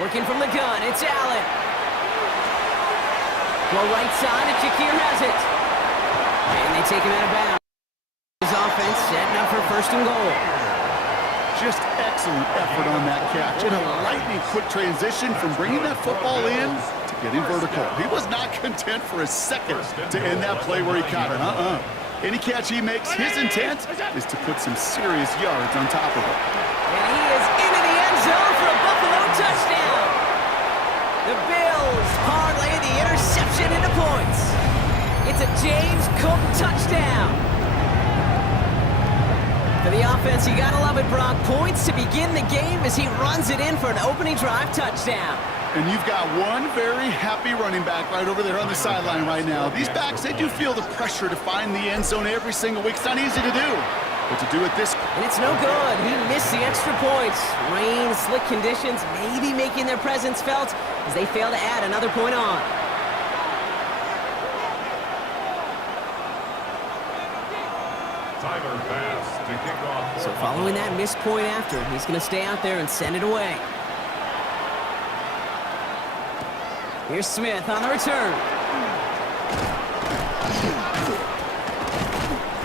Working from the gun, it's Allen. Go right side, and Ejayr has it. And they take him out of bounds. His offense setting up for first and goal. Just excellent effort on that catch. And a lightning quick transition from bringing that football in to getting vertical. He was not content for a second to end that play where he caught it. Any catch he makes, his intent is to put some serious yards on top of it. And he is into the end zone for a Buffalo touchdown. The Bills parlay the interception into points. It's a James Cook touchdown. For the offense, you gotta love it, Brock. Points to begin the game as he runs it in for an opening drive touchdown. And you've got one very happy running back right over there on the sideline right now. These backs, they do feel the pressure to find the end zone every single week. It's not easy to do, but to do it this... And it's no good. He missed the extra points. Rain, slick conditions, maybe making their presence felt as they fail to add another point on. So following that missed point after, he's going to stay out there and send it away. Here's Smith on the return.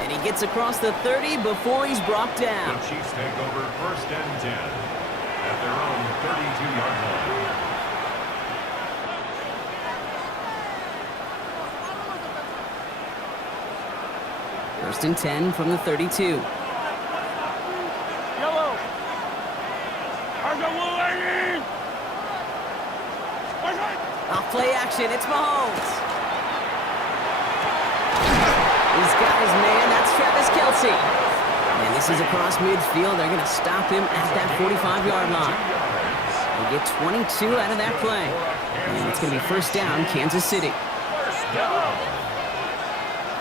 And he gets across the 30 before he's brought down. The Chiefs take over first and 10 at their own 32-yard line. First and 10 from the 32. Off play action, it's Mahomes. He's got his man, that's Travis Kelce. And this is across midfield. They're going to stop him at that 45-yard line. They get 22 out of that play. And it's going to be first down, Kansas City.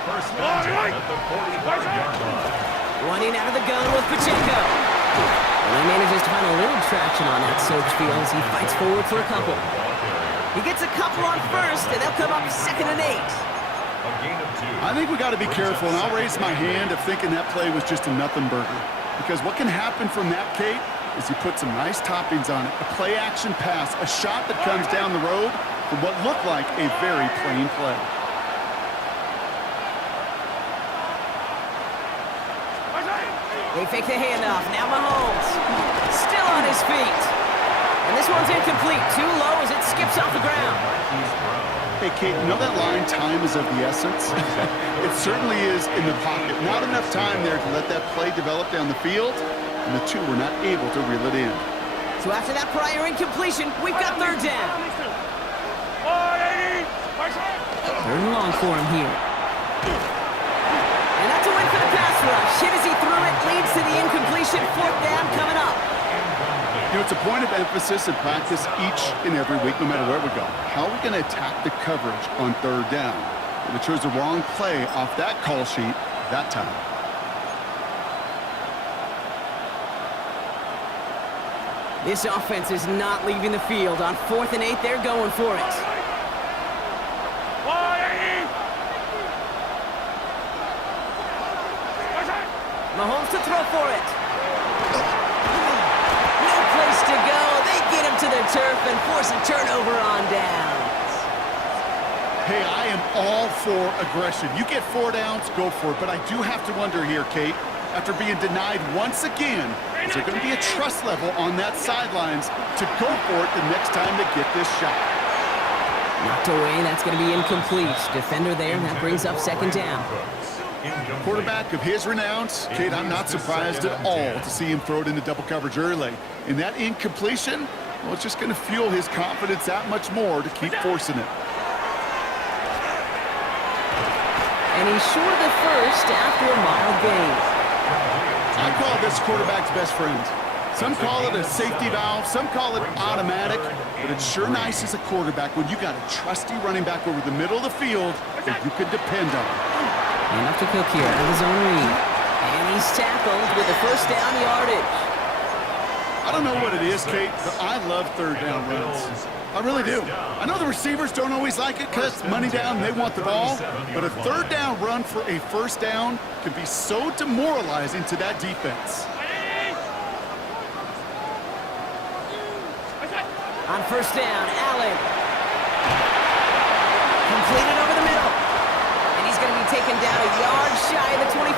First down at the 45-yard line. Running out of the gun with Pacheco. And he manages to find a little traction on that search field as he fights forward for a couple. He gets a couple on first, and they'll come up second and 8. I think we got to be careful, and I'll raise my hand of thinking that play was just a nothing burger. Because what can happen from that, Kate, is you put some nice toppings on it. A play-action pass, a shot that comes down the road from what looked like a very plain play. They fake the handoff. Now Mahomes. Still on his feet. And this one's incomplete. Too low as it skips off the ground. Hey, Kate, you know that line, time is of the essence? It certainly is in the pocket. Not enough time there to let that play develop down the field, and the two were not able to reel it in. So after that prior incompletion, we've got third down. Third and long for him here. And that's a win for the pass rush. Hit as he threw it, leads to the incompletion. Fourth down coming up. You know, it's a point of emphasis in practice each and every week, no matter where we go. How are we going to attack the coverage on third down? They chose the wrong play off that call sheet that time. This offense is not leaving the field. On 4th and 8, they're going for it. Mahomes to throw for it. No place to go. They get him to their turf and force a turnover on downs. Hey, I am all for aggression. You get 4 downs, go for it. But I do have to wonder here, Kate, after being denied once again, is there going to be a trust level on that sidelines to go for it the next time they get this shot? Knocked away, that's going to be incomplete. Defender there, and that brings up second down. Quarterback of his renowns, Kate, I'm not surprised at all to see him throw it into double coverage early. And that incompletion, well, it's just going to fuel his confidence that much more to keep forcing it. And he's short of the first after a mild gain. I call this quarterback's best friend. Some call it a safety valve, some call it automatic, but it's sure nice as a quarterback when you got a trusty running back over the middle of the field that you can depend on. Enough to Cook here out of his own read. And he's tackled with the first down yardage. I don't know what it is, Kate, but I love third down runs. I really do. I know the receivers don't always like it because it's money down and they want the ball, but a third down run for a first down can be so demoralizing to that defense. On first down, Allen. Completed over the middle. And he's going to be taken down a yard shy of the 25.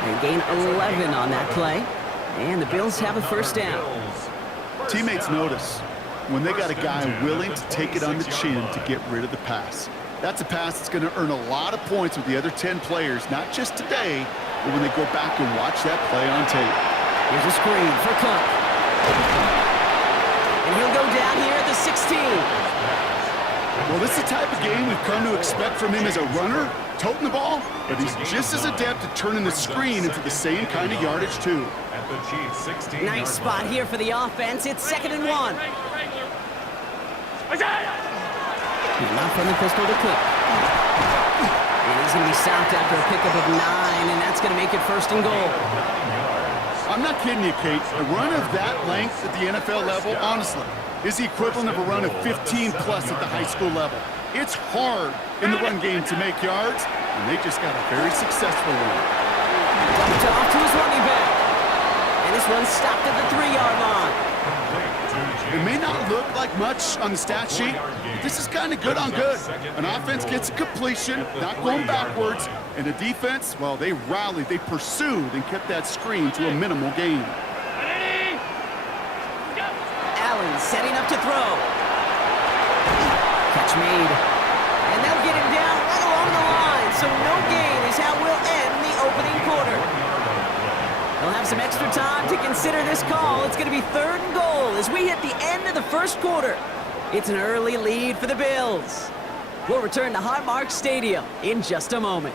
They gain 11 on that play. And the Bills have a first down. Teammates notice when they got a guy willing to take it on the chin to get rid of the pass. That's a pass that's going to earn a lot of points with the other 10 players, not just today, but when they go back and watch that play on tape. Here's a screen for Cook. And he'll go down here at the 16. Well, this is the type of game we've come to expect from him as a runner, toting the ball, but he's just as adept at turning the screen into the same kind of yardage, too. Nice spot here for the offense. It's 2nd and 1. Not from the pistol to Cook. And he's going to be stopped after a pickup of 9, and that's going to make it 1st and goal. I'm not kidding you, Kate. A run of that length at the NFL level, honestly, is the equivalent of a run of 15-plus at the high school level. It's hard in the run game to make yards, and they just got a very successful one. Dumped off to his running back. And this one stopped at the 3-yard line. It may not look like much on the stat sheet, but this is kind of good on good. An offense gets a completion, not going backwards, and the defense, well, they rallied, they pursued, and kept that screen to a minimal gain. Allen setting up to throw. Catch made. And they'll get him down right along the line, so no gain is how we'll end the opening quarter. They'll have some extra time to consider this call. It's going to be 3rd and goal as we hit the end of the first quarter. It's an early lead for the Bills. We'll return to Highmark Stadium in just a moment.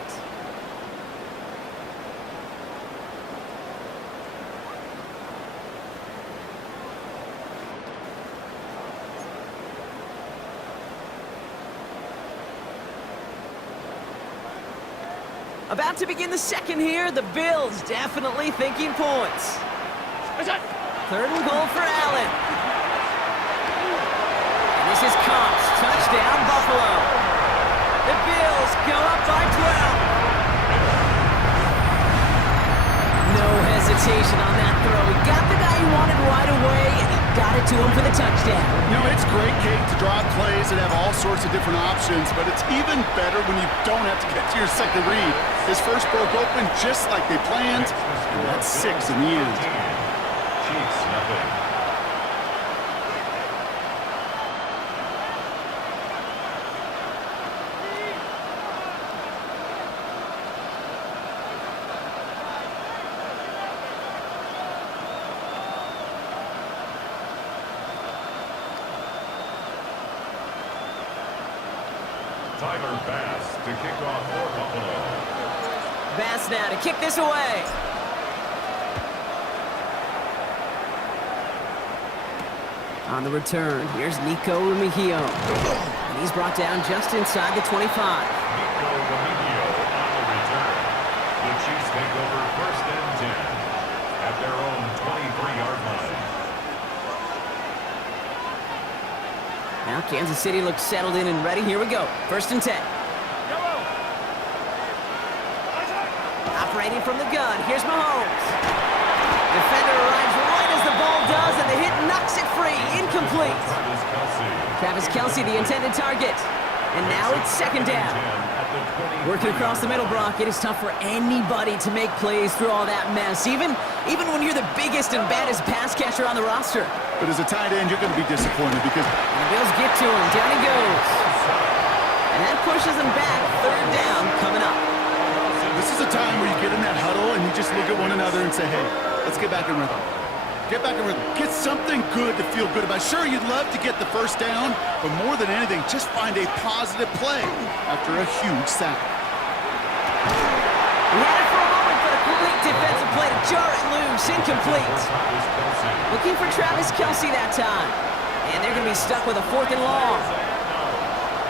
About to begin the second here. The Bills definitely thinking points. 3rd and goal for Allen. And this is Cox. Touchdown, Buffalo. The Bills go up by 12. No hesitation on that throw. He got the guy he wanted right away, and he got it to him for the touchdown. You know, it's great, Kate, to draw plays that have all sorts of different options, but it's even better when you don't have to get to your second read. His first broke open just like they planned, and that's 6 in the end. Chiefs, nothing. Tyler Bass to kick off for Buffalo. Bass now to kick this away. On the return, here's Nico Remigio. And he's brought down just inside the 25. Nico Remigio on the return. The Chiefs take over 1st and 10 at their own 23-yard line. Now Kansas City looks settled in and ready. Here we go. 1st and 10. Operating from the gun. Here's Mahomes. Defender arrives right as the ball does, and the hit knocks it free. Incomplete. Travis Kelce, the intended target. And now it's 2nd down. Working across the middle, Brock. It is tough for anybody to make plays through all that mess, even when you're the biggest and baddest pass catcher on the roster. But as a tight end, you're going to be disappointed because And the Bills get to him. Down he goes. And that pushes him back. 3rd down coming up. this is a time where you get in that huddle and you just look at one another and say, hey, let's get back in rhythm. Get back in rhythm. Get something good to feel good about. Sure, you'd love to get the first down, but more than anything, just find a positive play after a huge sack. He had it for a moment, but a complete defensive play to jar it loose. Incomplete. Looking for Travis Kelce that time. And they're going to be stuck with a 4th and long.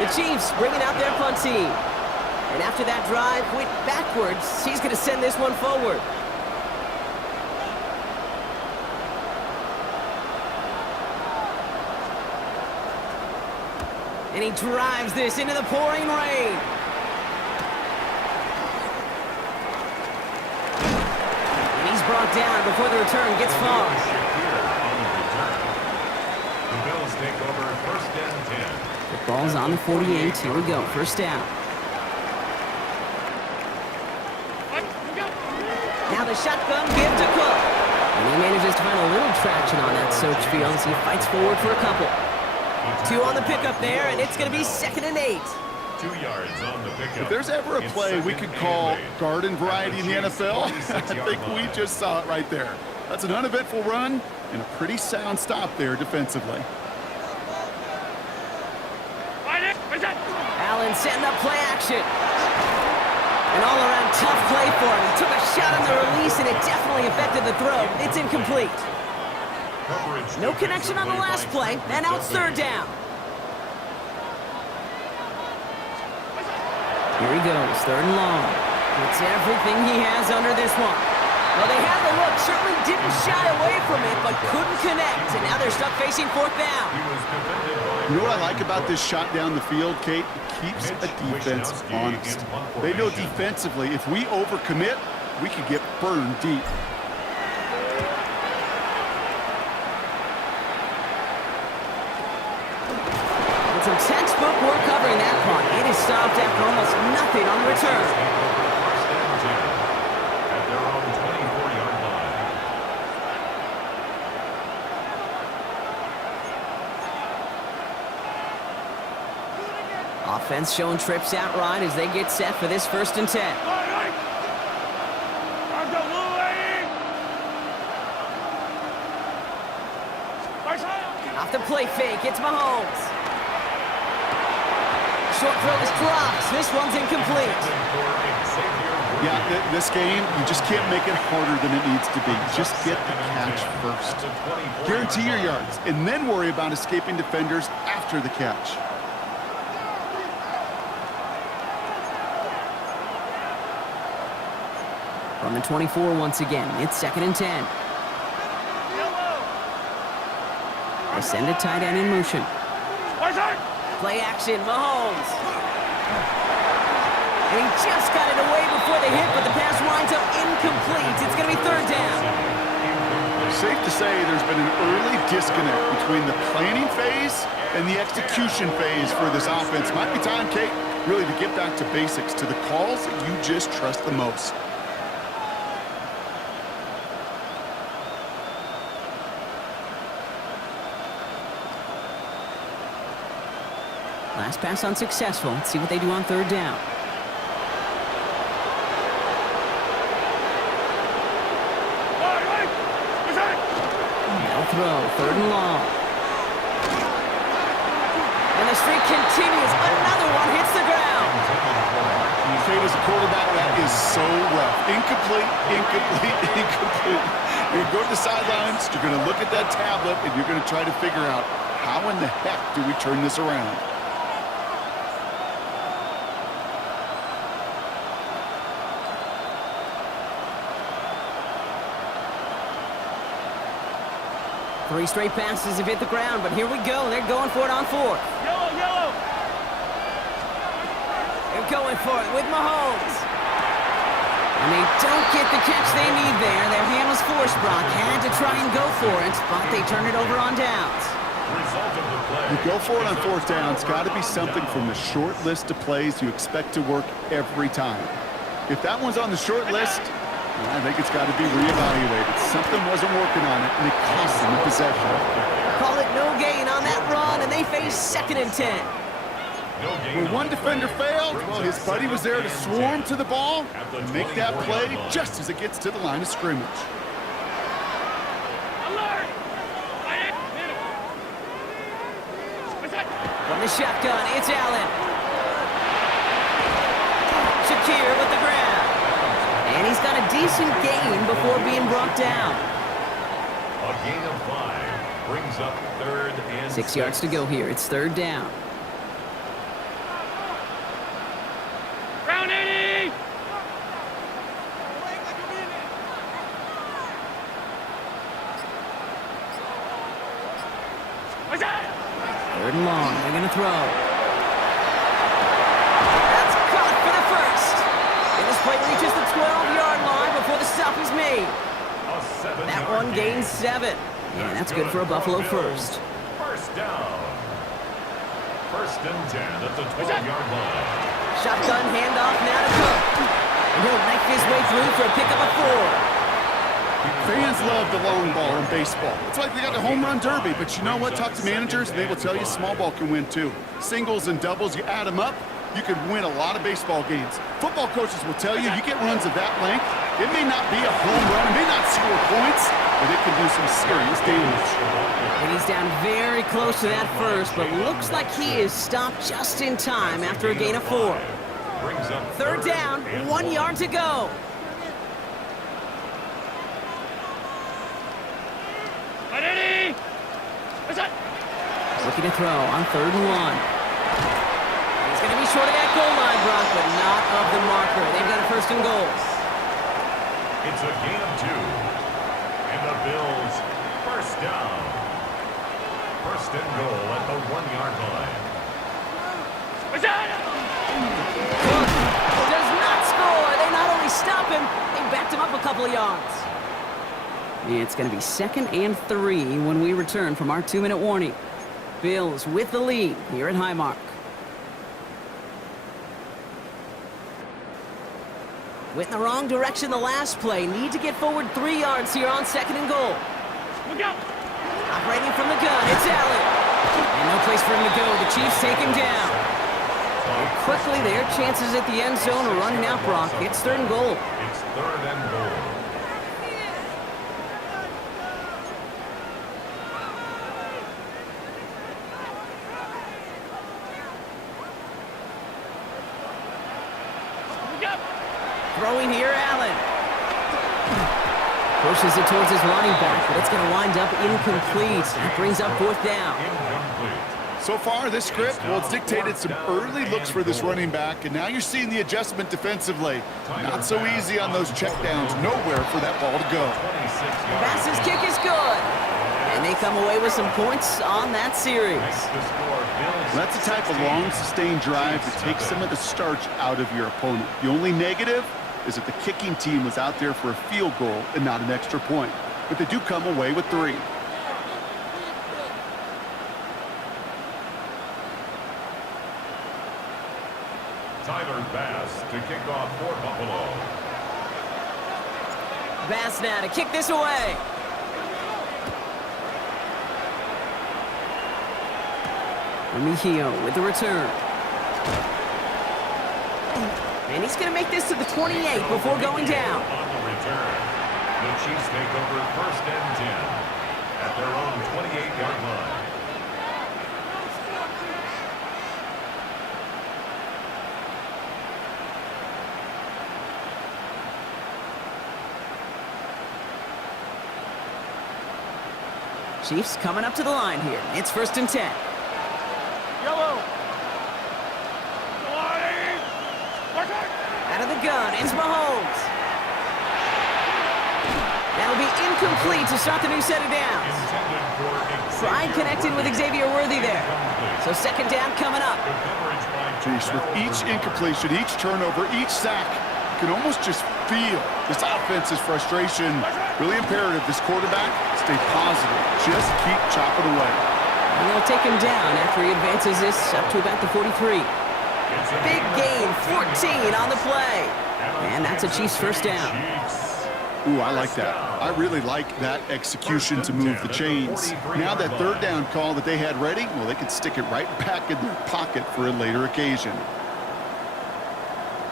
The Chiefs bringing out their punt team. And after that drive went backwards, he's going to send this one forward. And he drives this into the pouring rain. And he's brought down before the return gets far. The Chiefs take over first and 10. The ball's on the 48. Here we go. First down. Now the shotgun give to Cook. And he manages to find a little traction on that search field as he fights forward for a couple. 2 on the pickup there, and it's going to be 2nd and 8. 2 yards on the pickup. If there's ever a play we could call garden variety in the NFL, I think we just saw it right there. That's an uneventful run and a pretty sound stop there defensively. Allen setting up play action. An all-around tough play for him. He took a shot on the release, and it definitely affected the throw. It's incomplete. No connection on the last play, and now it's 3rd down. Here he goes, 3rd and long. It's everything he has under this one. Well, they had the look, certainly didn't shy away from it, but couldn't connect, and now they're stuck facing 4th down. You know what I like about this shot down the field, Kate? It keeps a defense honest. They know defensively, if we overcommit, we could get burned deep. And some textbook work covering that punt. It is stopped after almost nothing on the return. First and 10 at their own 24-yard line. Offense showing trips out right as they get set for this 1st and 10. Off the play fake, it's Mahomes. Short throw is dropped. This one's incomplete. Yeah, this game, you just can't make it harder than it needs to be. Just get the catch first. Guarantee your yards, and then worry about escaping defenders after the catch. From the 24 once again, it's 2nd and 10. They send a tight end in motion. Play action, Mahomes. And he just got it away before the hit, but the pass winds up incomplete. It's going to be 3rd down. Safe to say there's been an early disconnect between the planning phase and the execution phase for this offense. Might be time, Kate, really to get back to basics, to the calls that you just trust the most. Last pass unsuccessful. Let's see what they do on 3rd down. Now throw, 3rd and long. And the streak continues. Another one hits the ground. Kate, as a quarterback, that is so rough. Incomplete, incomplete, incomplete. You're going to go to the sidelines, you're going to look at that tablet, and you're going to try to figure out how in the heck do we turn this around. Three straight passes have hit the ground, but here we go. They're going for it on 4th. Yellow! They're going for it with Mahomes. And they don't get the catch they need there. Their hand was forced, Brock. Had to try and go for it, but they turn it over on downs. You go for it on 4th down. It's got to be something from the short list of plays you expect to work every time. If that one's on the short list, I think it's got to be reevaluated. Something wasn't working on it, and it cost them the possession. Call it no gain on that run, and they face 2nd and 10. When one defender failed, well, his buddy was there to swarm to the ball and make that play just as it gets to the line of scrimmage. From the shotgun, it's Allen. Shakir with the grab. And he's got a decent gain before being brought down. A gain of 5 brings up 3rd and 6 yards to go here. It's 3rd down. Round 80! What's that? 3rd and long. They're going to throw. That's caught for the first. And this play reaches the 12-yard line before the stop is made. That one gains 7. Yeah, that's good for a Buffalo first. first down. First and 10 at the 12-yard line. Shotgun handoff now to Cook. And he'll knife his way through for a pickup of 4. Fans love the long ball in baseball. It's like they got the home run derby, but you know what? Talk to managers, and they will tell you small ball can win too. Singles and doubles, you add them up, you can win a lot of baseball games. Football coaches will tell you, you get runs of that length, it may not be a home run, it may not score points, but it can do some serious damage. And he's down very close to that first, but looks like he is stopped just in time after a gain of 4. Third down, 1 yard to go. Looking to throw on 3rd and 1. He's going to be short of that goal line, Brock, but not of the marker. They've got a 1st and goal. It's a gain of 2. And the Bills, first down. 1st and goal at the 1-yard line. Cook does not score. They not only stop him, they backed him up a couple of yards. It's going to be 2nd and 3 when we return from our 2-minute warning. Bills with the lead here at Highmark. Went in the wrong direction the last play. Need to get forward 3 yards here on 2nd and goal. Look out! Operating from the gun, it's Allen. And no place for him to go. The Chiefs take him down. And quickly, their chances at the end zone are running out, Brock. It's 3rd and goal. It's 3rd and goal. Throwing here, Allen. Pushes it towards his running back, but it's going to wind up incomplete. That brings up 4th down. So far, this script, well, it's dictated some early looks for this running back, and now you're seeing the adjustment defensively. Not so easy on those checkdowns. Nowhere for that ball to go. Pass's kick is good. And they come away with some points on that series. That's the type of long, sustained drive that takes some of the starch out of your opponent. The only negative is that the kicking team was out there for a field goal and not an extra point. But they do come away with 3. Tyler Bass to kick off for Buffalo. Bass now to kick this away. Mejio with the return. And he's going to make this to the 28 before going down. On the return, the Chiefs take over 1st and 10 at their own 28-yard line. Chiefs coming up to the line here. It's 1st and 10. Yellow! Out of the gun, it's Mahomes. That'll be incomplete to start the new set of downs. Tried connecting with Xavier Worthy there. So 2nd down coming up. Jeez, with each incompletion, each turnover, each sack, you can almost just feel this offense's frustration. Really imperative, this quarterback, stay positive. Just keep chopping away. And they'll take him down after he advances this up to about the 43. Big gain, 14 on the play. And that's a Chiefs 1st down. Ooh, I like that. I really like that execution to move the chains. Now that 3rd down call that they had ready, well, they can stick it right back in their pocket for a later occasion.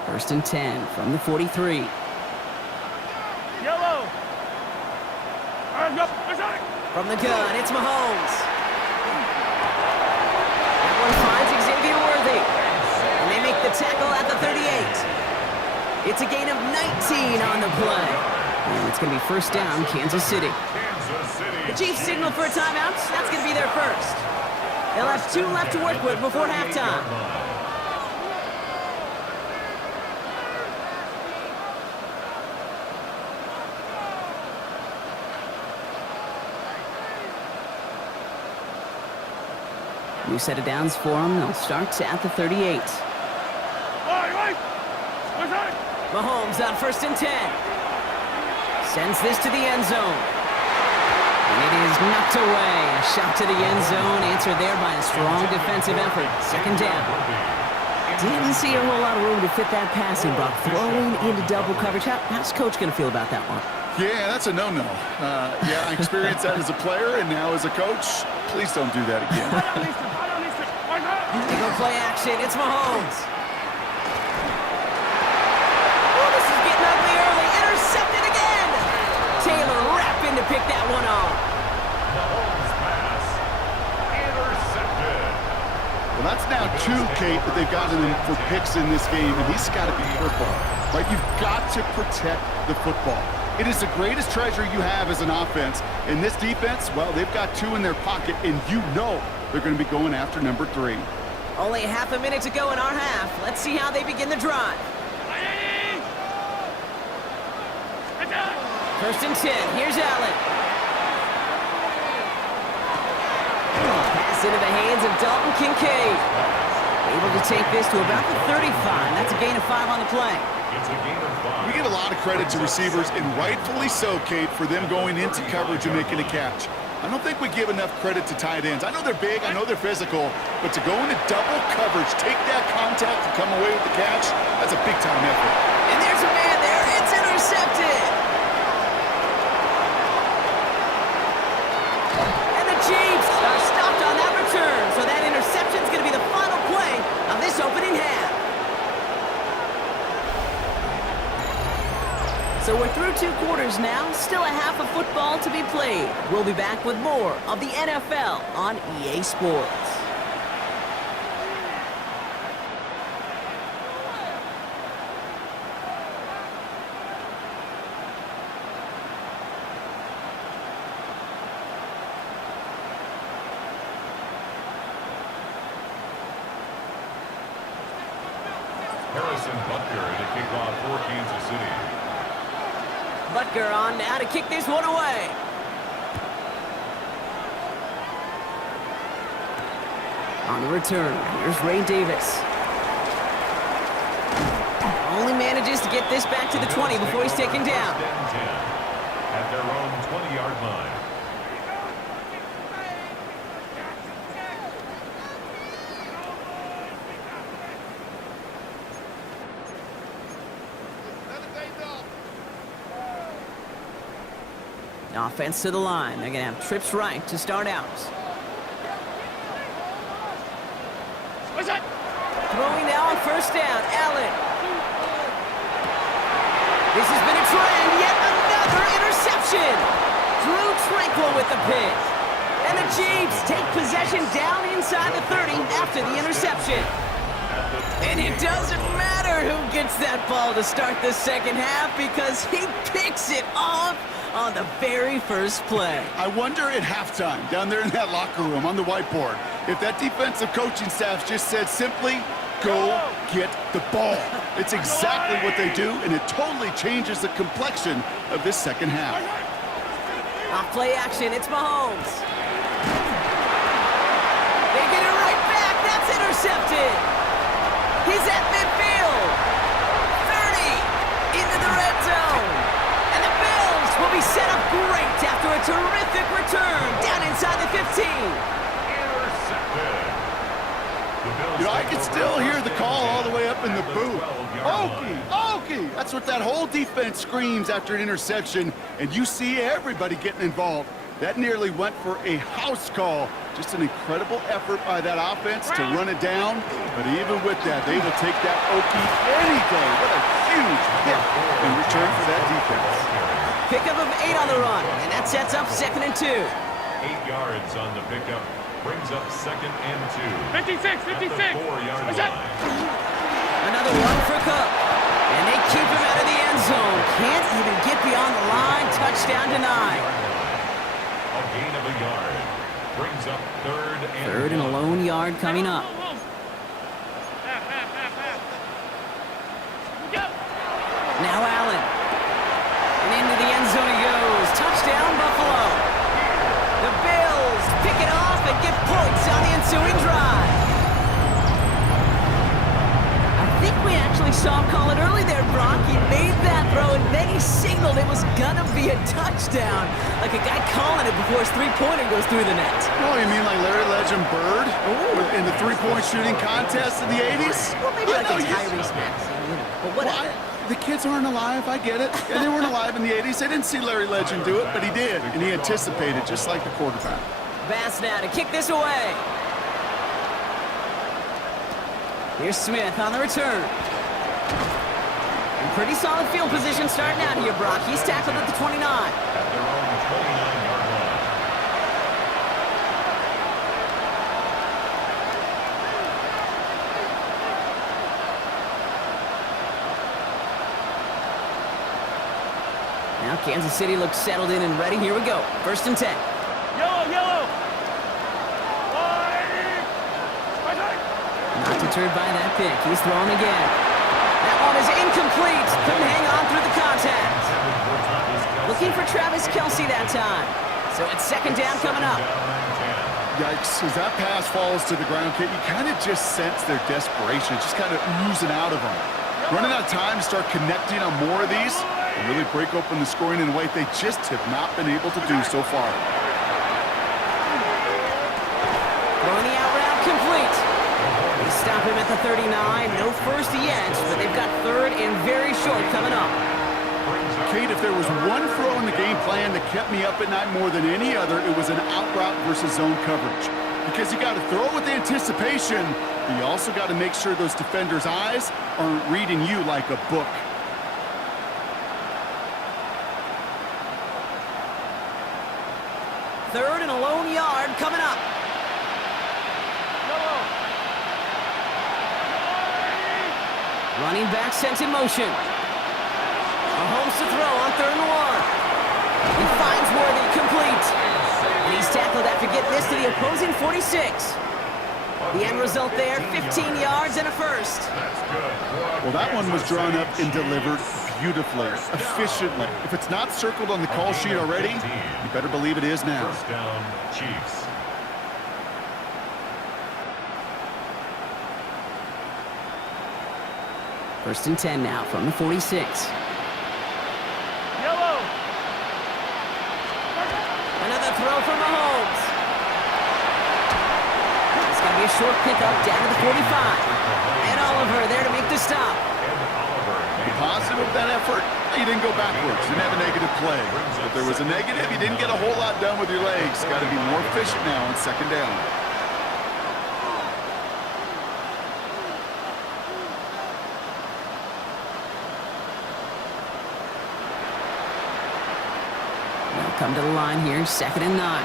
1st and 10 from the 43. Yellow! From the gun, it's Mahomes. That one finds Xavier Worthy. And they make the tackle at the 38. It's a gain of 19 on the play. And it's going to be 1st down, Kansas City. The Chiefs signal for a timeout. That's going to be their first. They'll have 2 left to work with before halftime. New set of downs for them. They'll start at the 38. Mahomes on 1st and 10. Sends this to the end zone. And it is is knocked away. A shot to the end zone, answered there by a strong defensive effort. Second down. Didn't see a whole lot of room to fit that passing, Buck. Throwing into double coverage. How's Coach going to feel about that one? Yeah, that's a no-no. Yeah, I experienced that as a player, and now as a coach, please don't do that again. They go play action. It's Mahomes. Oh, this is getting ugly early. Intercepted again. Taylor rapping to pick that one off. Mahomes pass. Intercepted. Well, that's now two, Kate, that they've gotten him for picks in this game, and he's got to be careful. Right? You've got to protect the football. It is the greatest treasure you have as an offense. In this defense, well, they've got two in their pocket, and you know they're going to be going after number 3. Only half a minute to go in our half. Let's see how they begin the drive. First and 10. Here's Allen. Pass into the hands of Dalton Kincaid. Able to take this to about the 35. That's a gain of 5 on the play. It's a gain of 5. We give a lot of credit to receivers, and rightfully so, Kate, for them going into coverage and making a catch. I don't think we give enough credit to tight ends. I know they're big, I know they're physical, but to go into double coverage, take that contact and come away with the catch, that's a big-time effort. And there's a man there. It's intercepted. And the Chiefs are stopped on that return, so that interception is going to be the final play of this opening half. So we're through 2 quarters now, still a half of football to be played. We'll be back with more of the NFL on EA Sports. Harrison Butker to kick off for Kansas City. Butker on now to kick this one away. On the return, here's Ray Davis. Only manages to get this back to the 20 before he's taken down. First and 10 at their own 20-yard line. Offense to the line. They're going to have trips right to start out. Throwing now on first down. Allen. This has been a trend. Yet another interception. Drew Tranquil with the pick. And the Chiefs take possession down inside the 30 after the interception. And it doesn't matter who gets that ball to start the second half because he picks it off on the very first play. I wonder at halftime, down there in that locker room on the whiteboard, if that defensive coaching staff just said simply, go get the ball. It's exactly what they do, and it totally changes the complexion of this second half. Off play action, it's Mahomes. They get it right back, that's intercepted. He's at midfield. 30 into the red zone. And the Bills will be set up great after a terrific return down inside the 15. Intercepted. You know, I can still hear the call all the way up in the booth. Okie, Okie! That's what that whole defense screams after an interception, and you see everybody getting involved. That nearly went for a house call. Just an incredible effort by that offense to run it down, but even with that, they will take that Okie any day. What a huge hit in return for that defense. Pickup of 8 on the run, and that sets up 2nd and 2. 8 yards on the pickup. Brings up 2nd and 2. 56, 56. At the 4-yard line. Another one for Cook. And they keep him out of the end zone. Can't even get beyond the line. Touchdown denied. A gain of a yard. Brings up 3rd and a lone yard coming up. Now Allen. And into the end zone he goes. Touchdown, Buffalo. The Bills pick it off and get points on the ensuing drive. I think we actually saw him call it early there, Brock. He made that throw, and then he signaled it was gonna be a touchdown. Like a guy calling it before his three-pointer goes through the net. Oh, you mean like Larry Legend Bird in the three-point shooting contest in the 80s? Well, maybe like a no, Tyrese Maxey, but whatever. The kids aren't alive, I get it. And they weren't alive in the 80s. They didn't see Larry Legend do it, but he did. And he anticipated, just like the quarterback. Bass now to kick this away. Here's Smith on the return. In pretty solid field position starting out here, Brock. He's tackled at the 29. At their own 29-yard line. Now Kansas City looks settled in and ready. Here we go. 1st and 10. Yellow, yellow. Not deterred by that pick. He's thrown again. That one is incomplete. Couldn't hang on through the contact. Looking for Travis Kelce that time. So it's 2nd down coming up. Yikes, as that pass falls to the ground, Kate, you kind of just sense their desperation, just kind of oozing out of them. Running out of time to start connecting on more of these and really break open the scoring in a way they just have not been able to do so far. Throwing the out route complete. They stop him at the 39. No first yet, but they've got 3rd and very short coming up. Kate, if there was one throw in the game plan that kept me up at night more than any other, it was an out route versus zone coverage. Because you got to throw with anticipation, but you also got to make sure those defenders' eyes aren't reading you like a book. Third and a lone yard coming up. Running back sent in motion. Mahomes to throw on 3rd and 1. He finds Worthy complete. And he's tackled after getting this to the opposing 46. The end result there, 15 yards and a first. Well, that one was drawn up and delivered beautifully, efficiently. If it's not circled on the call sheet already, you better believe it is now. 1st down, Chiefs. First and 10 now from the 46. Yellow. Another throw for Mahomes. It's going to be a short pickup down to the 45. And Oliver there to make the stop. The positive of that effort, you didn't go backwards. You didn't have a negative play. If there was a negative, you didn't get a whole lot done with your legs. Got to be more efficient now on 2nd down. They'll come to the line here, 2nd and 9.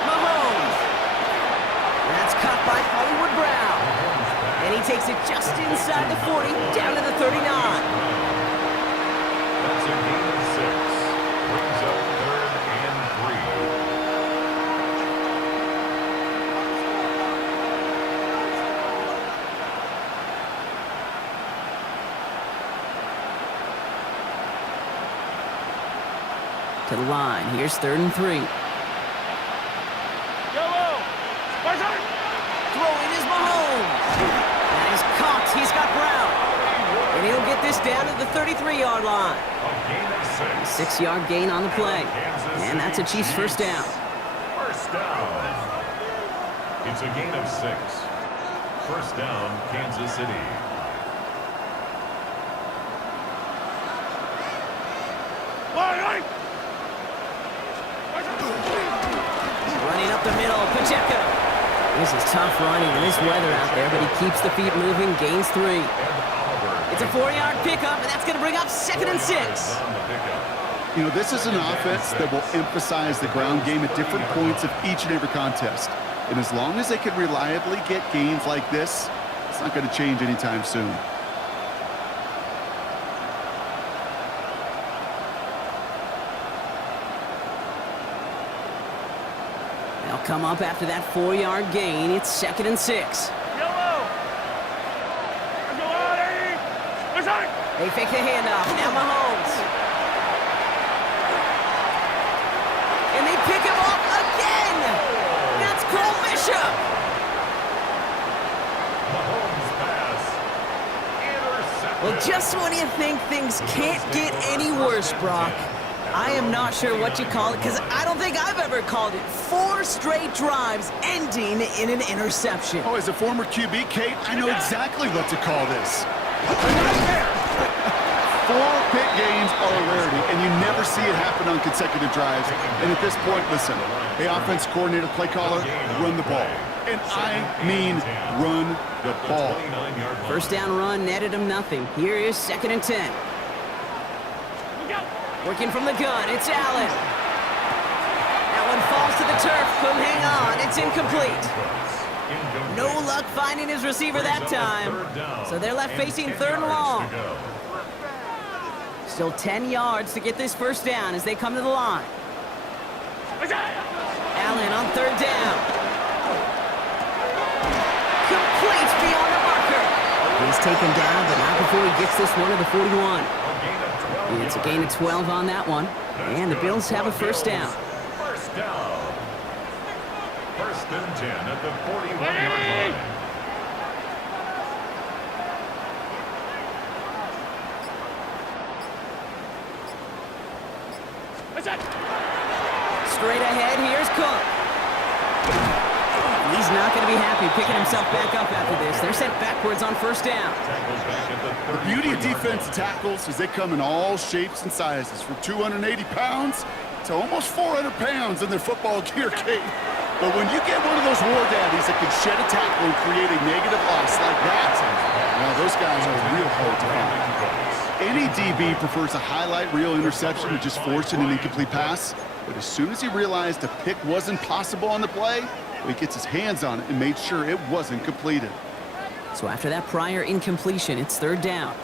Mahomes. That's caught by Hollywood Brown. And he takes it just inside the 40, down to the 39. That's a gain of 6. Brings up 3rd and 3. To the line. Here's 3rd and 3. Yellow. Throwing is Mahomes. That is caught. He's got Brown. And he'll get this down to the 33-yard line. A gain of 6. 6-yard gain on the play. And that's a Chiefs 1st down. 1st down. It's a gain of 6. 1st down, Kansas City. Running up the middle, Pacheco. This is tough running in this weather out there, but he keeps the feet moving, gains 3. It's a 4-yard pickup, and that's going to bring up 2nd and 6. You know, this is an offense that will emphasize the ground game at different points of each and every contest. And as long as they can reliably get gains like this, it's not going to change anytime soon. They'll come up after that 4-yard gain. It's 2nd and 6. They fake the handoff. Now Mahomes. And they pick him off again. That's Cole Bishop. Well, just when you think things can't get any worse, Brock, I am not sure what you call it, because I don't think I've ever called it 4 straight drives ending in an interception. Oh, as a former QB, Kate, I know exactly what to call this. 4 pick games are a rarity, and you never see it happen on consecutive drives. And at this point, listen, hey, offense coordinator, play caller, run the ball. And I mean run the ball. First down run netted him nothing. Here is 2nd and 10. Working from the gun, it's Allen. That one falls to the turf, couldn't hang on, it's incomplete. No luck finding his receiver that time. So they're left facing 3rd and long. Still 10 yards to get this first down as they come to the line. Allen on 3rd down. Complete beyond the marker. He's taken down, but not before he gets this one to the 41. It's a gain of 12 on that one. And the Bills have a first down. First down. 1st and 10 at the 41-yard line. Straight ahead, here's Cook. He's not going to be happy picking himself back up after this. They're sent backwards on first down. The beauty of defensive tackles is they come in all shapes and sizes, from 280 pounds to almost 400 pounds in their football gear, Kate. But when you get one of those war daddies that can shed a tackle and create a negative loss like that, now those guys are real hard to find. Any DB prefers a highlight reel interception to just forcing an incomplete pass. But as soon as he realized a pick wasn't possible on the play, he gets his hands on it and made sure it wasn't completed. So after that prior incompletion, it's 3rd down.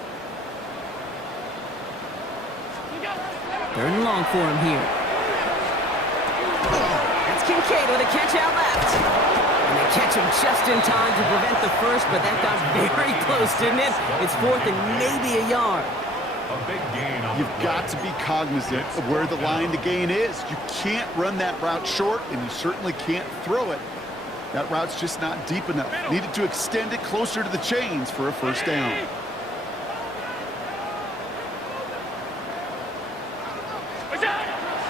3rd and long for him here. That's Kincaid with a catch out left. And they catch him just in time to prevent the first, but that got very close, didn't it? It's 4th and maybe a yard. A big gain on You've got to be cognizant of where the line to gain is. You can't run that route short, and you certainly can't throw it. That route's just not deep enough. Needed to extend it closer to the chains for a first down.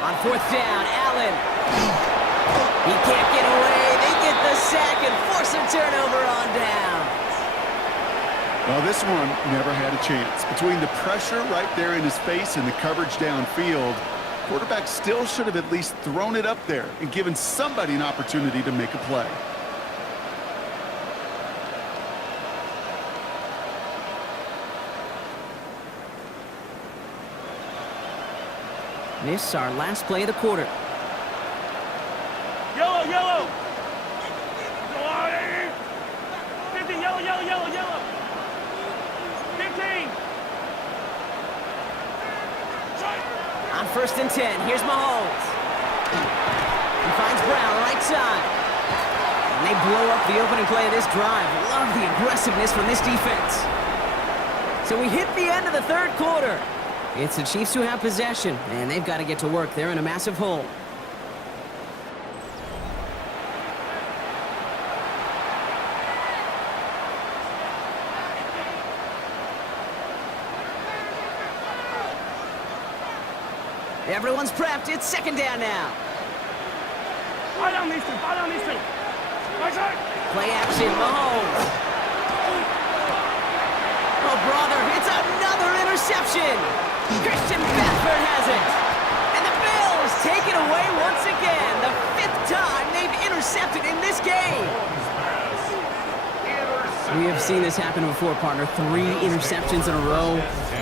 On 4th down, Allen. He can't get away. They get the sack and force a turnover on down. Well, this one never had a chance. Between the pressure right there in his face and the coverage downfield, quarterback still should have at least thrown it up there and given somebody an opportunity to make a play. This is our last play of the quarter. Yellow, yellow. 50, yellow, yellow, yellow, yellow. 15. On 1st and 10, here's Mahomes. He finds Brown right side. And they blow up the opening play of this drive. Love the aggressiveness from this defense. So we hit the end of the 3rd quarter. It's the Chiefs who have possession, and they've got to get to work. They're in a massive hole. Everyone's prepped. It's 2nd down now. Fire down these two. Fire down these two. Right side. Play action, Mahomes. Oh, brother, it's another interception. Christian Bedford has it. And the Bills take it away once again. The 5th time they've intercepted in this game. We have seen this happen before, partner. 3 interceptions in a row.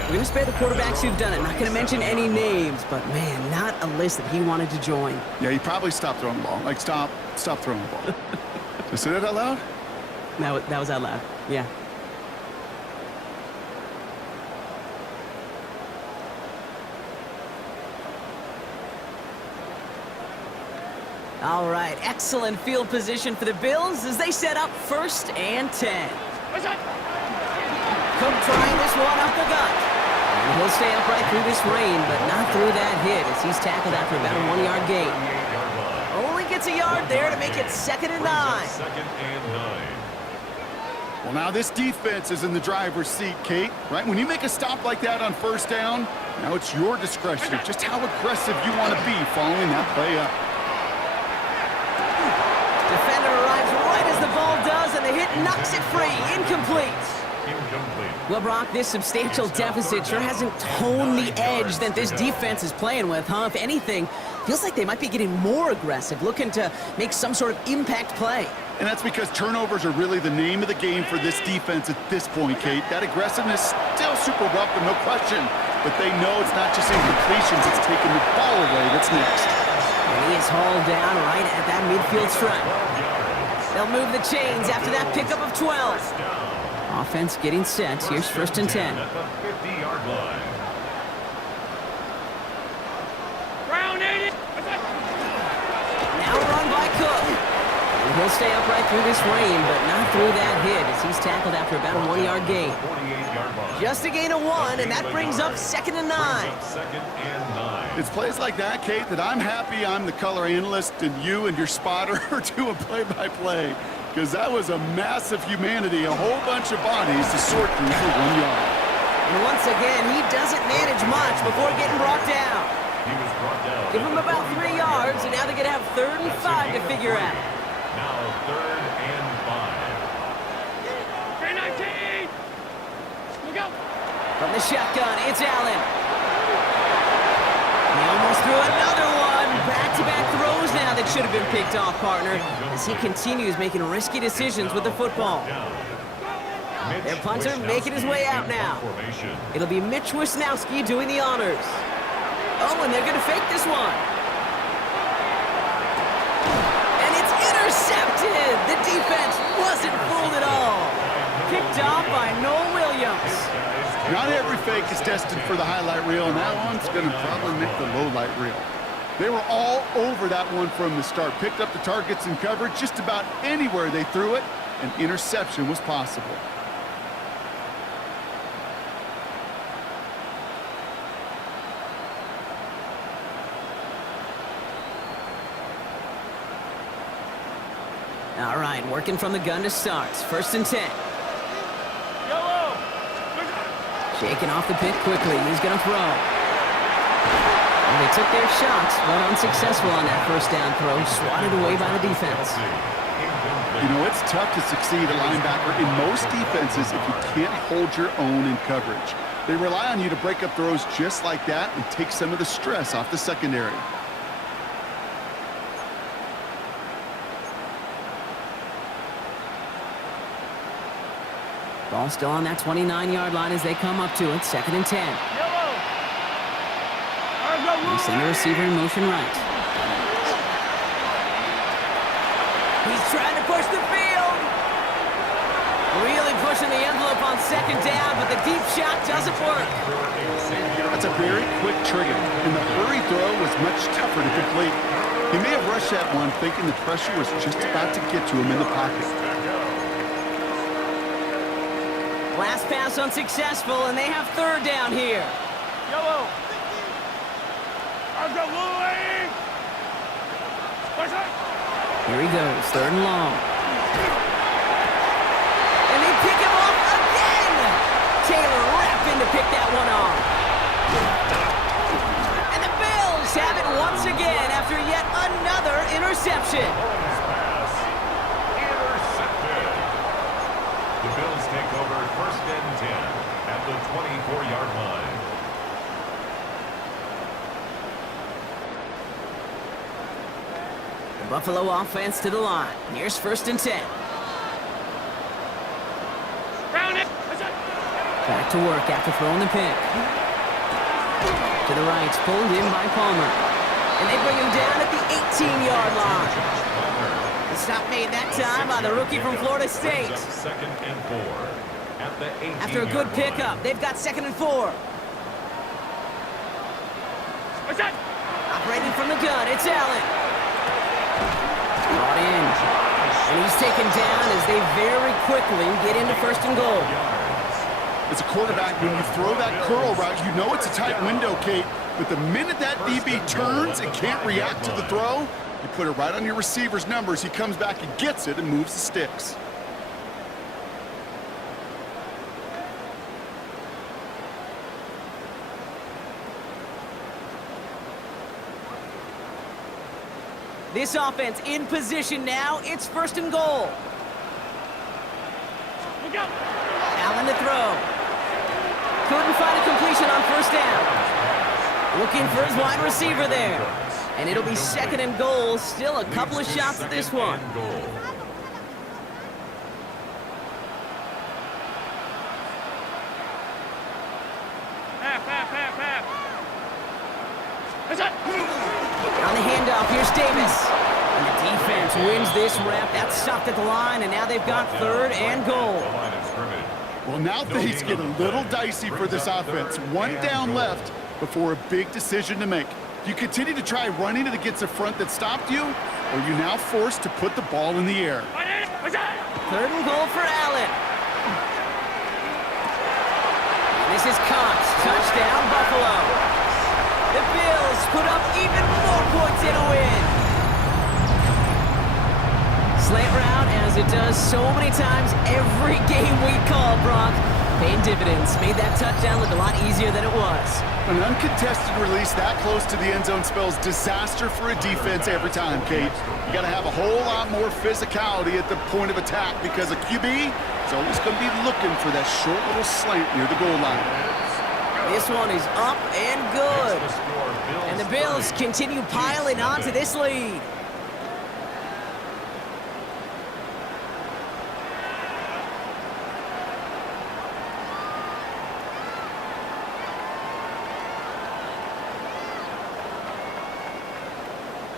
We're going to spare the quarterbacks who've done it. Not going to mention any names, but, man, not a list that he wanted to join. Yeah, he probably stopped throwing the ball. Like, stop throwing the ball. Did I say that out loud? That was out loud. Yeah. All right, excellent field position for the Bills as they set up 1st and 10. Cook trying this one up the gut. And he'll stay upright through this rain, but not through that hit as he's tackled after about a 1-yard gain. Only gets a yard there to make it 2nd and 9. 2nd and 9. Well, now this defense is in the driver's seat, Kate, right? When you make a stop like that on first down, now it's your discretion of just how aggressive you want to be following that play up. Defender arrives right as the ball does, and the hit knocks it free. Incomplete. Well, Brock, this substantial deficit sure hasn't toned the edge that this defense is playing with, huh? If anything, feels like they might be getting more aggressive, looking to make some sort of impact play. And that's because turnovers are really the name of the game for this defense at this point, Kate. That aggressiveness still super welcome, no question. But they know it's not just incompletions, it's taking the ball away that's next. And he is hauled down right at that midfield stripe. They'll move the chains after that pickup of 12. Offense getting set. Here's 1st and 10. At the 50-yard line. Round 80. Now run by Cook. And he'll stay upright through this rain, but not through that hit as he's tackled after about a 1-yard gain. 48-yard line. Just a gain of 1, and that brings up 2nd and 9. Second and 9. It's plays like that, Kate, that I'm happy I'm the color analyst and you and your spotter are doing play-by-play. Because that was a massive humanity, a whole bunch of bodies to sort through for 1 yard. And once again, he doesn't manage much before getting brought down. He was brought down. Give him about 3 yards, and now they're going to have 3rd and 5 to figure out. Now 3rd and 5. 319. Look out. From the shotgun, it's Allen. He almost threw another one. Back-to-back throws now that should have been picked off, partner, as he continues making risky decisions with the football. Their punter making his way out now. It'll be Mitch Wisnowski doing the honors. Oh, and they're going to fake this one. And it's intercepted. The defense wasn't fooled at all. Picked off by Noel Williams. Not every fake is destined for the highlight reel, and that one's going to probably make the low light reel. They were all over that one from the start. Picked up the targets and coverage just about anywhere they threw it. An interception was possible. All right, working from the gun to start. 1st and 10. Yellow. Shaking off the pick quickly. He's going to throw. Well, they took their shots, but unsuccessful on that 1st down throw. Swatted away by the defense. You know, it's tough to succeed a linebacker in most defenses if you can't hold your own in coverage. They rely on you to break up throws just like that and take some of the stress off the secondary. Ball still on that 29-yard line as they come up to it. 2nd and 10. They send the receiver in motion right. He's trying to push the field. Really pushing the envelope on 2nd down, but the deep shot doesn't work. That's a very quick trigger, and the hurry throw was much tougher to complete. He may have rushed that one thinking the pressure was just about to get to him in the pocket. Last pass unsuccessful, and they have 3rd down here. Yellow. I've got Louie. Here he goes, 3rd and long. And they pick him off again! Taylor rapping to pick that one off. And the Bills have it once again after yet another interception. The Bills take over 1st and 10 at the 24-yard line. The Buffalo offense to the line. Here's 1st and 10. Back to work after throwing the pick. To the right, pulled in by Palmer. And they bring him down at the 18-yard line. The stop made that time by the rookie from Florida State. 2nd and 4 at the 18-yard After a good pickup, they've got 2nd and 4. Operating from the gun, it's Allen. Brought in. And he's taken down as they very quickly get into 1st and goal. As a quarterback, when you throw that curl route, you know it's a tight window, Kate. But the minute that DB turns and can't react to the throw, you put it right on your receiver's numbers. He comes back and gets it and moves the sticks. This offense in position now. It's 1st and goal. Look out! Allen to throw. Couldn't find a completion on 1st down. Looking for his wide receiver there. And it'll be 2nd and goal. Still a couple of shots at this one. Half. That's it! On the handoff, here's Davis. And the defense wins this rep. That's stopped at the line, and now they've got 3rd and goal. Well, now things get a little dicey for this offense. 1 down left before a big decision to make. Do you continue to try running it against a front that stopped you, or are you now forced to put the ball in the air? 3rd and goal for Allen. And this is Cox. Touchdown, Buffalo. The Bills put up even more points in a win. Slant route, as it does so many times every game we call, Brock. Paying dividends. Made that touchdown look a lot easier than it was. An uncontested release that close to the end zone spells disaster for a defense every time, Kate. You got to have a whole lot more physicality at the point of attack because a QB is always going to be looking for that short little slant near the goal line. This one is up and good. And the Bills continue piling on to this lead.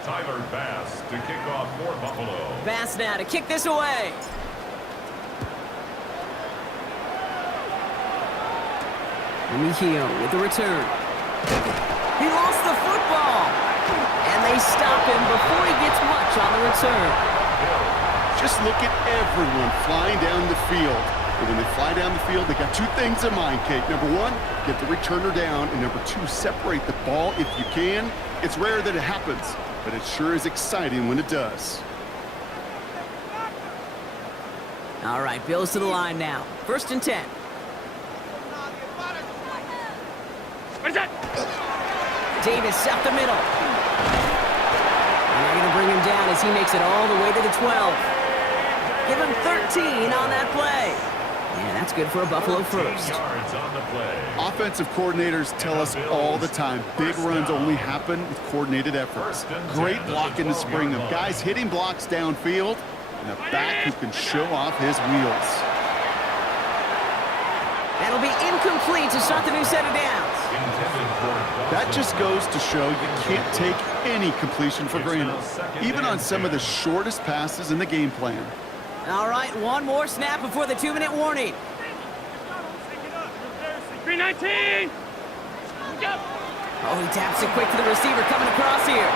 Tyler Bass to kick off for Buffalo. Bass now to kick this away. Mejio with the return. He lost the football. And they stop him before he gets much on the return. Just look at everyone flying down the field. And when they fly down the field, they got 2 things in mind, Kate. Number 1, get the returner down. And number 2, separate the ball if you can. It's rare that it happens, but it sure is exciting when it does. All right, Bills to the line now. 1st and 10. What is that? Davis up the middle. And they're going to bring him down as he makes it all the way to the 12. Give him 13 on that play. Yeah, that's good for a Buffalo first. Yards on the play. Offensive coordinators tell us all the time, big runs only happen with coordinated efforts. Great blocking to spring them. Guys hitting blocks downfield, and a back who can show off his wheels. That'll be incomplete to start the new set of downs. That just goes to show you can't take any completion for granted, even on some of the shortest passes in the game plan. All right, one more snap before the 2-minute warning. 319! Oh, he taps it quick to the receiver coming across here.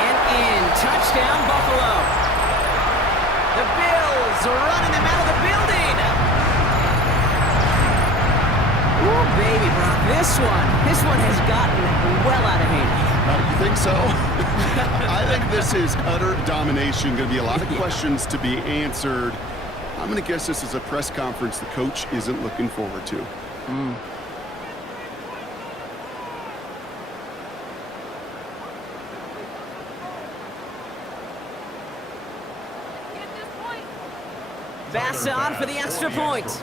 And in. Touchdown, Buffalo. The Bills are running them out of the building. Ooh, baby, Brock. This one has gotten well out of hand. You think so? I think this is utter domination. Going to be a lot of questions to be answered. I'm going to guess this is a press conference the coach isn't looking forward to. Bass on for the extra point.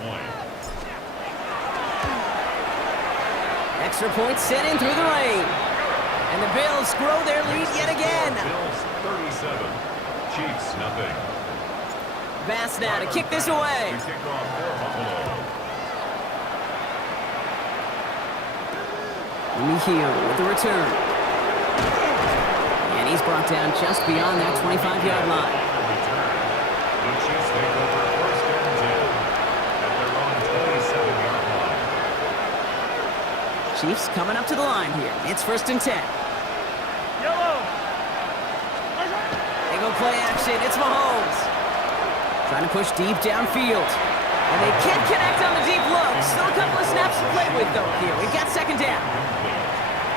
Extra point sent in through the lane. And the Bills grow their lead yet again. Bills 37, Chiefs nothing. Bass now to kick this away. To kick off for Buffalo. Mejio with the return. And he's brought down just beyond that 25-yard line. Return. The Chiefs take over 1st and 10 at their own 27-yard line. Chiefs coming up to the line here. It's 1st and 10. Yellow! They go play action. It's Mahomes. Trying to push deep downfield. And they can't connect on the deep look. Still a couple of snaps to play with, though, here. We've got 2nd down.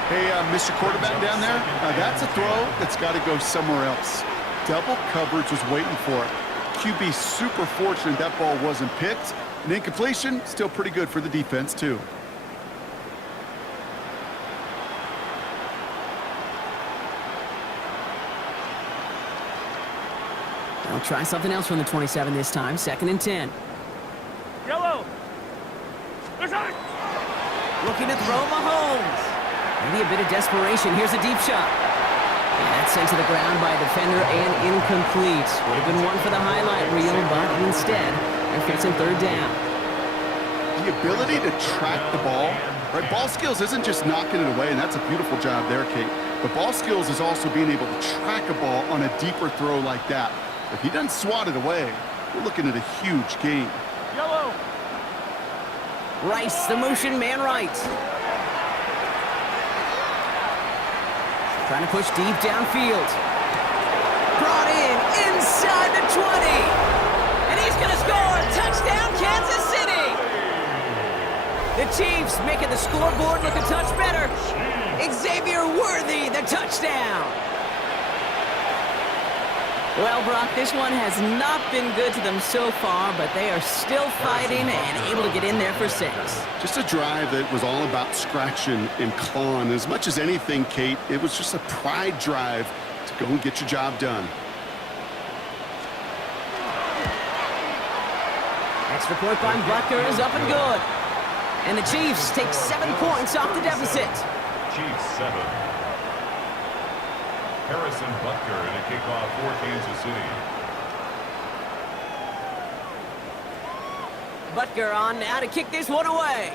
Hey, Mr. Quarterback down there, that's a throw that's got to go somewhere else. Double coverage was waiting for it. QB super fortunate that ball wasn't picked. And incompletion, still pretty good for the defense, too. They'll try something else from the 27 this time. 2nd and 10. Yellow. Ejayr. Looking to throw Mahomes. Maybe a bit of desperation. Here's a deep shot. And that's sent to the ground by a defender and incomplete. Would have been one for the highlight reel, but instead, they're facing 3rd down. The ability to track the ball, right? Ball skills isn't just knocking it away, and that's a beautiful job there, Kate. But ball skills is also being able to track a ball on a deeper throw like that. If he doesn't swat it away, we're looking at a huge gain. Yellow. Rice, the motion man right. Trying to push deep downfield. Brought in inside the 20. And he's going to score. Touchdown, Kansas City. The Chiefs making the scoreboard look a touch better. Xavier Worthy, the touchdown. Well, Brock, this one has not been good to them so far, but they are still fighting and able to get in there for 6. Just a drive that was all about scratching and clawing. As much as anything, Kate, it was just a pride drive to go and get your job done. Extra point by Butker is up and good. And the Chiefs take 7 points off the deficit. Chiefs 7. Harrison Butker in a kickoff for Kansas City. Butker on now to kick this one away.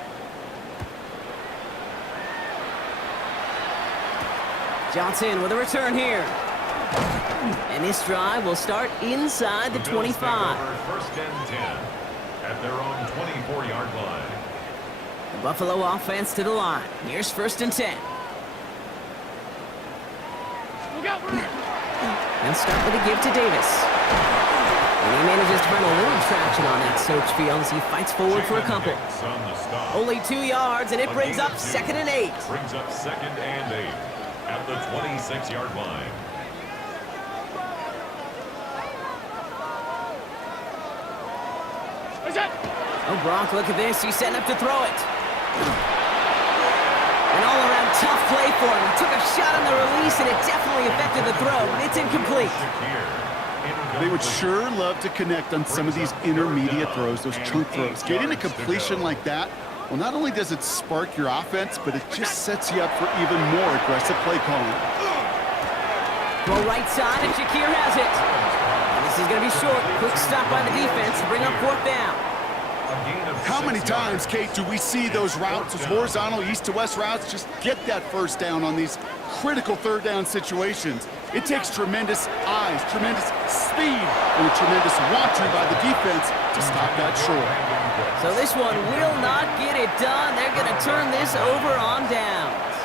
Johnson with a return here. And this drive will start inside the 25. 1st and 10 at their own 24-yard line. The Buffalo offense to the line. Here's 1st and 10. And start with a give to Davis. And he manages to find a little traction on that search field as he fights forward for a couple. Only 2 yards, and it brings up 2nd and 8. Brings up 2nd and 8 at the 26-yard line. Oh, Brock, look at this. He's setting up to throw it. An all-around tough play for him. He took a shot on the release, and it definitely affected the throw. It's incomplete. They would sure love to connect on some of these intermediate throws, those chunk throws. Getting a completion like that, well, not only does it spark your offense, but it just sets you up for even more aggressive play calling. Throw right side, and Shakir has it. And this is going to be short. Quick stop by the defense to bring up 4th down. How many times, Kate, do we see those routes, those horizontal east-to-west routes, just get that 1st down on these critical 3rd down situations? It takes tremendous eyes, tremendous speed, and a tremendous want-to by the defense to stop that short. So this one will not get it done. They're going to turn this over on downs.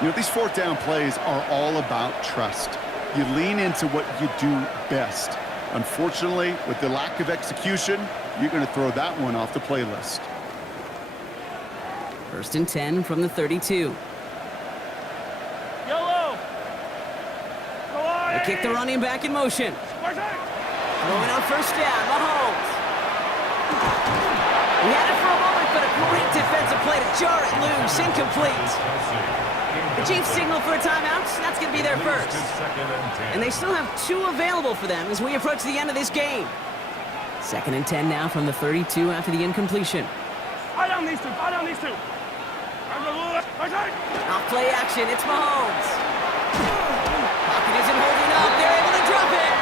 You know, these 4th down plays are all about trust. You lean into what you do best. Unfortunately, with the lack of execution, you're going to throw that one off the playlist. 1st and 10 from the 32. Yellow. They kick the running back in motion. Throwing on 1st down, Mahomes. He had it for a moment, but a great defensive play to jar it loose. Incomplete. The Chiefs signal for a timeout. That's going to be their 1st. And they still have 2 available for them as we approach the end of this game. 2nd and 10 now from the 32 after the incompletion. Eye on these two. Off play action. It's Mahomes. Pocket isn't holding up. They're able to drop it.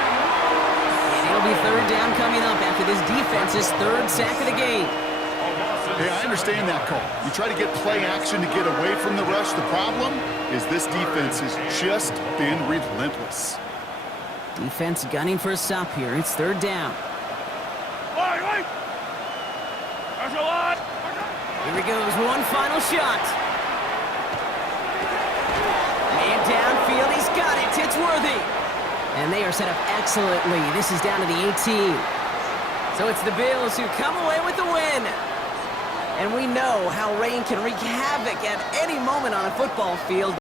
And it'll be 3rd down coming up after this defense's 3rd sack of the game. Hey, I understand that call. You try to get play action to get away from the rush. The problem is this defense has just been relentless. Defense gunning for a stop here. It's 3rd down. Here he goes. One final shot. Man downfield. He's got it. It's Worthy. And they are set up excellently. This is down to the 18. So it's the Bills who come away with the win. And we know how rain can wreak havoc at any moment on a football field.